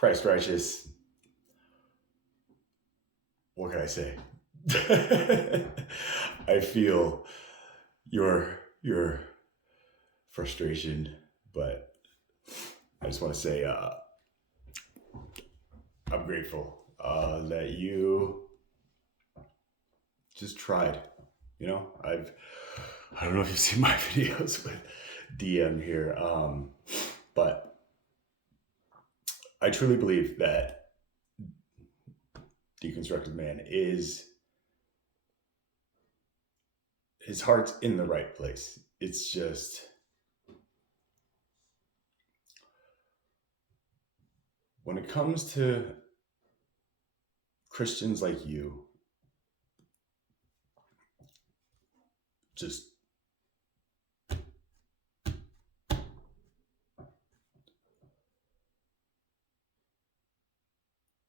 Christ righteous. What can I say? I feel your frustration, but I just want to say I'm grateful that you just tried. You know, I don't know if you've seen my videos with DM here, but I truly believe that deconstructed man is his heart's in the right place. It's just when it comes to Christians like you, just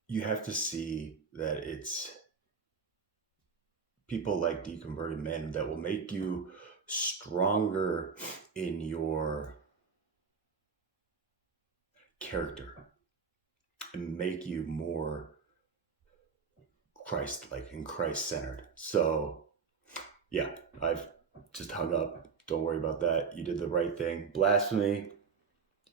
you have to see that it's people like deconverted men that will make you stronger in your character and make you more Christ-like and Christ-centered. So yeah, I've just hung up. Don't worry about that. You did the right thing. Blasphemy.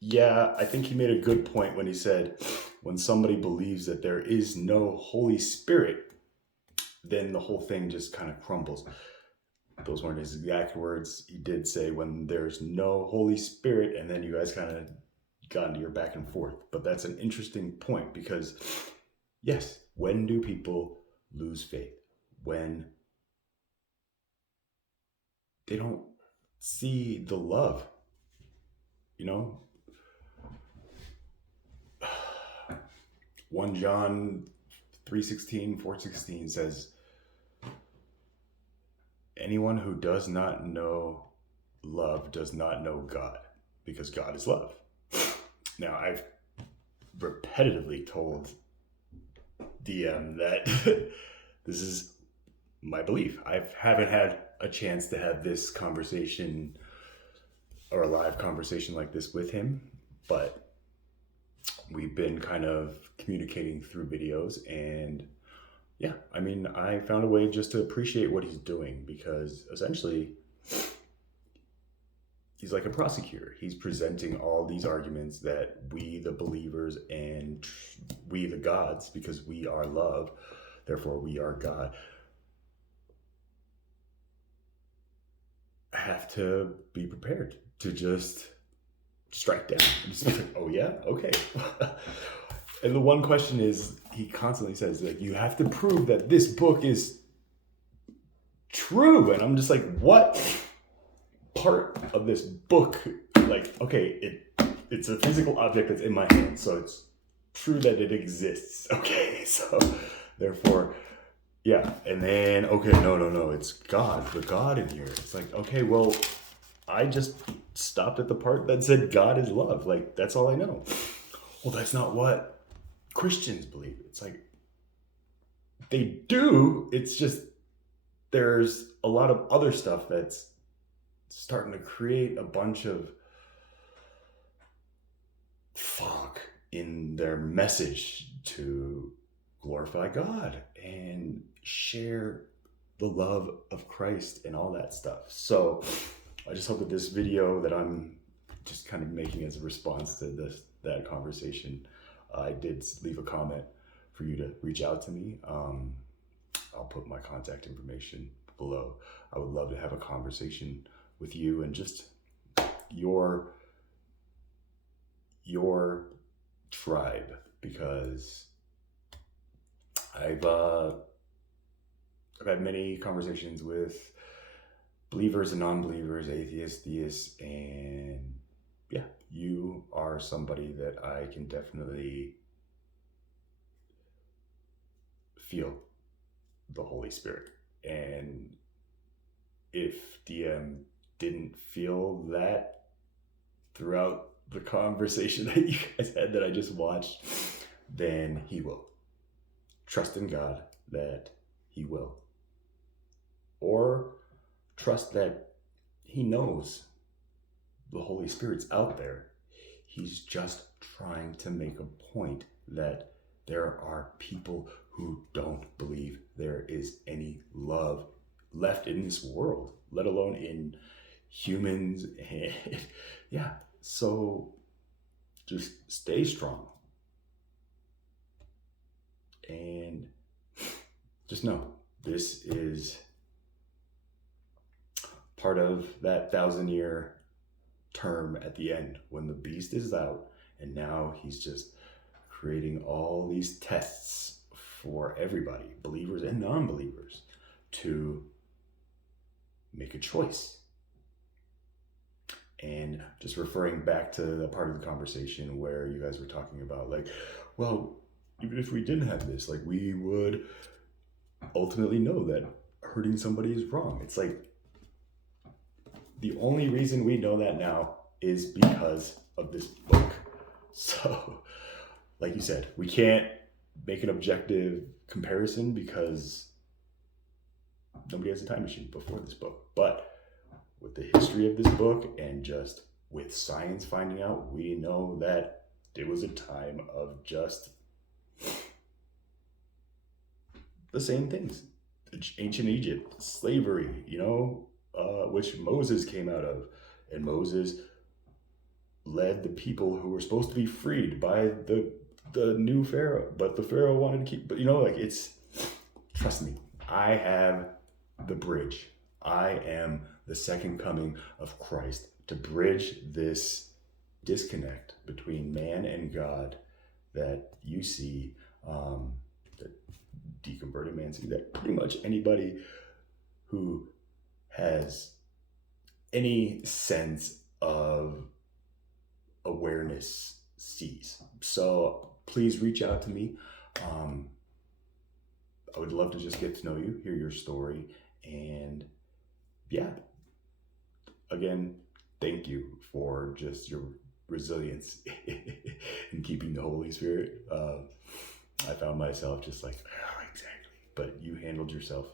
Yeah, I think he made a good point when he said, when somebody believes that there is no Holy Spirit, then the whole thing just kind of crumbles. Those weren't his exact words. He did say when there's no Holy Spirit, and then you guys kind of got into your back and forth. But that's an interesting point because, yes, when do people lose faith? When they don't see the love, you know? 1 John 3:16, 4:16 says, anyone who does not know love does not know God, because God is love. Now, I've repetitively told DM that this is my belief. I haven't had a chance to have this conversation or a live conversation like this with him, but we've been kind of communicating through videos, and yeah, I mean, I found a way just to appreciate what he's doing, because essentially he's like a prosecutor. He's presenting all these arguments that we, the believers, and we, the gods, because we are love, therefore we are God, have to be prepared to just strike down and just be like, oh yeah, okay. And the one question is, he constantly says, like, you have to prove that this book is true. And I'm just like, what part of this book? Like, okay, it's a physical object that's in my hand, so it's true that it exists. Okay, so therefore, yeah. And then, okay, no, it's God, the God in here. It's like, okay, well, I just stopped at the part that said God is love. Like, that's all I know. Well, that's not what Christians believe. It's like, they do. It's just there's a lot of other stuff that's starting to create a bunch of fog in their message to glorify God and share the love of Christ and all that stuff. So I just hope that this video that I'm just kind of making as a response to that conversation, I did leave a comment for you to reach out to me. I'll put my contact information below. I would love to have a conversation with you and just your tribe, because I've had many conversations with believers and non-believers, atheists, theists, and yeah, you are somebody that I can definitely feel the Holy Spirit. And if DM didn't feel that throughout the conversation that you guys had that I just watched, then he will. Trust in God that he will. Or trust that he knows the Holy Spirit's out there. He's just trying to make a point that there are people who don't believe there is any love left in this world, let alone in humans. And yeah, so just stay strong and just know this is part of that 1,000-year term at the end when the beast is out, and now he's just creating all these tests for everybody, believers and non-believers, to make a choice. And just referring back to the part of the conversation where you guys were talking about, like, well, even if we didn't have this, like, we would ultimately know that hurting somebody is wrong. It's like, the only reason we know that now is because of this book. So, like you said, we can't make an objective comparison because nobody has a time machine before this book. But with the history of this book and just with science finding out, we know that it was a time of just the same things. Ancient Egypt, slavery, which Moses came out of. And Moses led the people who were supposed to be freed by the new Pharaoh. But the Pharaoh wanted to keep, it's, trust me, I have the bridge. I am the second coming of Christ to bridge this disconnect between man and God that you see, that deconverted man see, that pretty much anybody who has any sense of awareness sees. So please reach out to me. I would love to just get to know you, hear your story, and yeah, again, thank you for just your resilience in keeping the Holy Spirit. I found myself just like, oh, exactly, but you handled yourself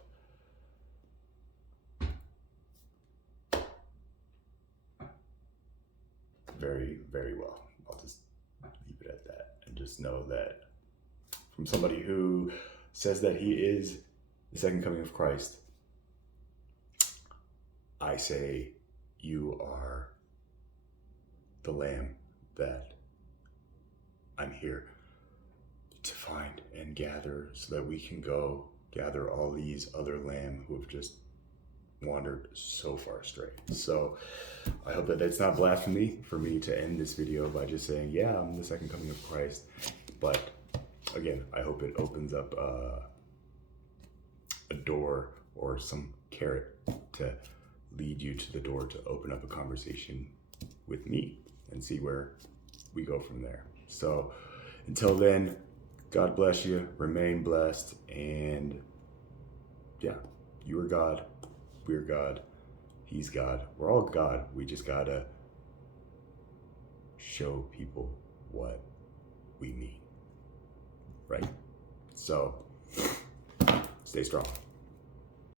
very, very well. I'll just leave it at that and just know that from somebody who says that he is the second coming of Christ, I say you are the lamb that I'm here to find and gather so that we can go gather all these other lamb who have just wandered so far astray. So I hope that it's not blasphemy for me to end this video by just saying, yeah, I'm the second coming of Christ. But again, I hope it opens up a door or some carrot to lead you to the door to open up a conversation with me and see where we go from there. So until then, God bless you, remain blessed, and yeah, you are God, we're God, He's God, we're all God. We just gotta show people what we mean, right? So stay strong.